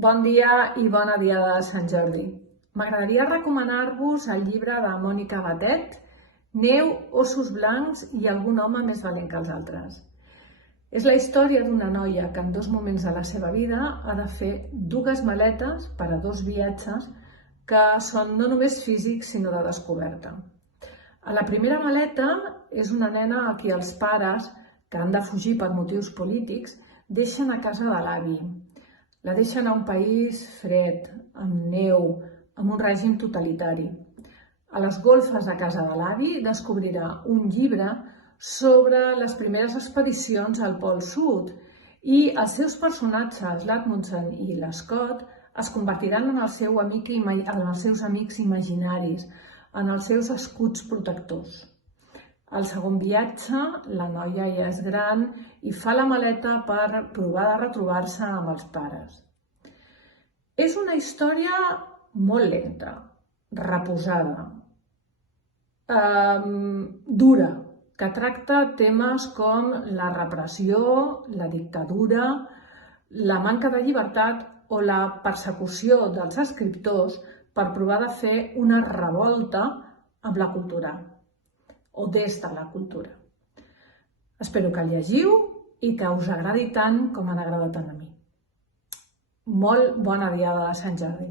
Bon dia i bona diada de Sant Jordi. M'agradaria recomanar-vos el llibre de Mònica Batet, Neu, ossos blancs i algun home més valent que els altres. És la història d'una noia que en dos moments de la seva vida ha de fer dues maletes per a dos viatges que són no només físics sinó de descoberta. A la primera maleta és una nena a qui els pares, que han de fugir per motius polítics, deixen a casa de l'avi. La deixen a un país fred, amb neu, amb un règim totalitari. A les golfes de casa de l'avi descobrirà un llibre sobre les primeres expedicions al Pol Sud i els seus personatges, l'Amundsen i l'Scott, es convertiran en els seus amics imaginaris, en els seus escuts protectors. Al segon viatge, la noia ja és gran i fa la maleta per provar de retrobar-se amb els pares. És una història molt lenta, reposada, dura, que tracta temes com la repressió, la dictadura, la manca de llibertat o la persecució dels escriptors per provar de fer una revolta amb la cultura o des de la cultura. Espero que el llegiu i que us agradi tant com m'ha agradat a mi. Molt bona diada de Sant Jordi.